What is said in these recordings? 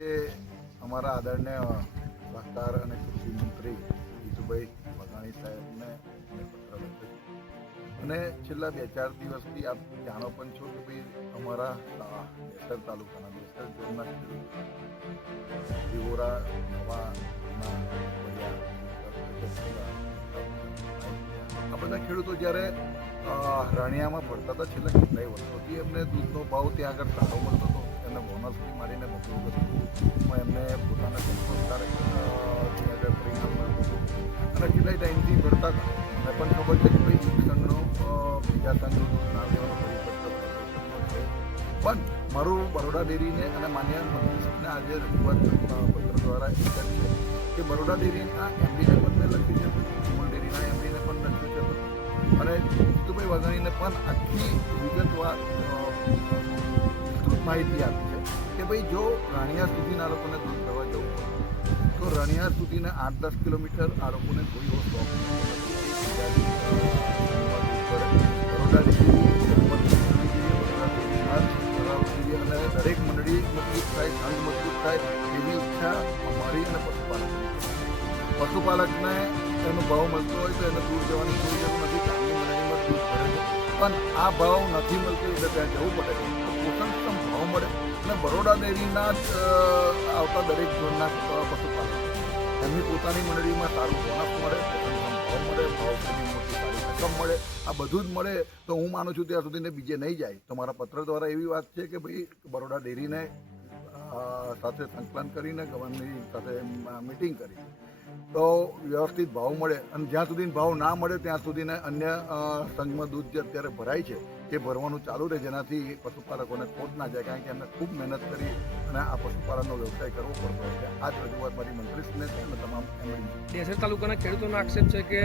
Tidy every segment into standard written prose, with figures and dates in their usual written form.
કે અમારા આદરણીય સહકાર અને કૃષિ મંત્રી જીતુભાઈ વાઘાણી સાહેબને અમે પત્ર લખ્યો અને છેલ્લા 2-4 દિવસથી આપ જાણો પણ છો કે ભાઈ અમારા દેસર તાલુકાના દેસર ઝોનના ખેડૂત વિવોરા નવાના આ બધા ખેડૂતો જ્યારે રણિયામાં પડતા હતા છેલ્લા કેટલાય વર્ષોથી એમને દૂધનો ભાવ ત્યાં આગળ સારો મળતો હતો. એમને બોનસથી મારીને બધી વસ્તુમાં એમને પોતાના સંતોષકારક ત્યાં આગળ પરિણામ મળતું હતું અને કેટલાય ટાઈમથી ભરતા હતા. મને પણ ખબર છે કે ભાઈ એક સંઘનો બીજા સંઘનું નામ લેવાનો પરિપત્ર છે. પણ મારું બરોડા ડેરીને અને માન્ય મંત્રીશ્રીને આજે રજૂઆત પત્ર દ્વારા એક જ છે કે બરોડા ડેરીના એમડીને પણ મેં લખ્યું છે, અમૂલ ડેરીના એમડીને પણ લખ્યું છે અને જીતુભાઈ વાઘાણીને પણ આખી વિગતવાર વિસ્તૃત માહિતી આપી છે કે ભાઈ જો રાણિયા સુધીના લોકોને દૂધ લેવા જવું પડે તો રણિયા સુધીને 8-10 કિલોમીટર આ લોકોને કોઈ એવો શોખ અને દરેક મંડળી મજબૂત થાય, સંઘ મજબૂત થાય એવી ઈચ્છા અમારી અને પશુપાલકને એનો ભાવ મળતો હોય તો એને દૂર જવાની કોઈ જરૂર નથી. ગામની મંડળીમાં દૂધ ભરે છે પણ આ ભાવ નથી મળતો એટલે ત્યાં જવું પડે છે તો પોષણક્ષમ ભાવ મળે અને બરોડા ડેરીના જ આવતા દરેક ઝોનના પશુપાલક એમની પોતાની મંડળીમાં સારું બોનસ મળે, પોષણક્ષમ ભાવ મળે, ભાવની મોટી સારી રકમ મળે, આ બધું જ મળે તો હું માનું છું ત્યાં સુધીને બીજે નહીં જાય. તો મારા પત્ર દ્વારા એવી વાત છે કે ભાઈ બરોડા ડેરીને સાથે સંકલન કરીને ગવર્નરની સાથે મિટિંગ કરી તો વ્યવસ્થિત ભાવ મળે અને જ્યાં સુધી ભાવ ના મળે ત્યાં સુધીને અન્ય સંઘમાં દૂધ જે અત્યારે ભરાય છે એ ભરવાનું ચાલુ રહે, જેનાથી પશુપાલકોને ખોટ ના જાય. કારણ કે એમને ખૂબ મહેનત કરી અને આ પશુપાલનનો વ્યવસાય કરવો પડતો હોય છે. આ જ રજૂઆત મારી મંત્રીશ્રીને છે અને તમામ એમડી. દેસર તાલુકાના ખેડૂતોનો આક્ષેપ છે કે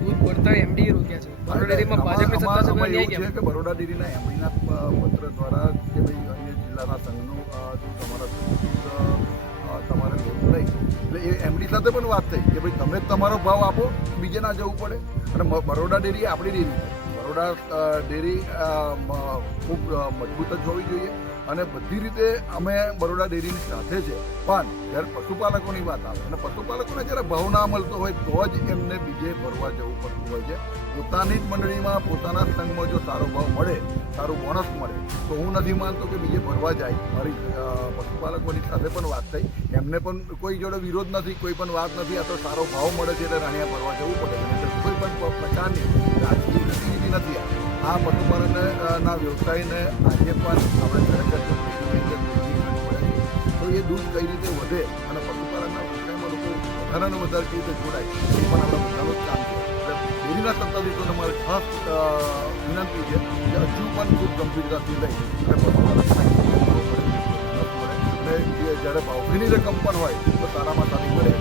દૂધ ભરતા એમડી રોક્યા છે. બરોડા ડેરીમાં ભાજપની સત્તા છે એવું છે કે બરોડા ડેરીના એમડીના પત્ર દ્વારા કે ભાઈ અન્ય જિલ્લાના સંઘનું તમારે લેવું નહીં એટલે એ એમડી સાથે પણ વાત થઈ કે ભાઈ તમે તમારો ભાવ આપો, બીજે ના જવું પડે. અને બરોડા ડેરી આપણી ડેરી છે. બરોડા ડેરી ખૂબ મજબૂત જ હોવી જોઈએ અને બધી રીતે અમે બરોડા ડેરીની સાથે છે. પણ જ્યારે પશુપાલકોની વાત આવે અને પશુપાલકોને જ્યારે ભાવ ના મળતો હોય તો જ એમને બીજે ભરવા જવું પડતું હોય છે. પોતાની જ મંડળીમાં પોતાના સંઘમાં જો સારો ભાવ મળે, સારું બોનસ મળે તો હું નથી માનતો કે બીજે ભરવા જાય. મારી પશુપાલકોની સાથે પણ વાત થઈ, એમને પણ કોઈ જોડે વિરોધ નથી, કોઈ પણ વાત નથી. આ તો સારો ભાવ મળે છે એટલે રાણિયા ભરવા જવું પડે છે. કોઈ પણ પ્રકારની રાજકીય ગતિવિધિ નથી. આ પશુપાલનના વ્યવસાયને આજે પણ આપણે તો એ દૂધ કઈ રીતે વધે અને પશુપાલનના વ્યવસાયમાં લોકો વધારે વધારે કઈ રીતે જોડાય એ પણ આપણા બધાનું જ કામ છે. એટલે ડેરીના સત્તાધીશોને મારે ખાસ વિનંતી છે કે હજુ પણ ખૂબ ગંભીરતાથી લઈ અને પશુપાલનના અને જ્યારે ભાવની રકમ પણ હોય તો સારામાં સારી મળે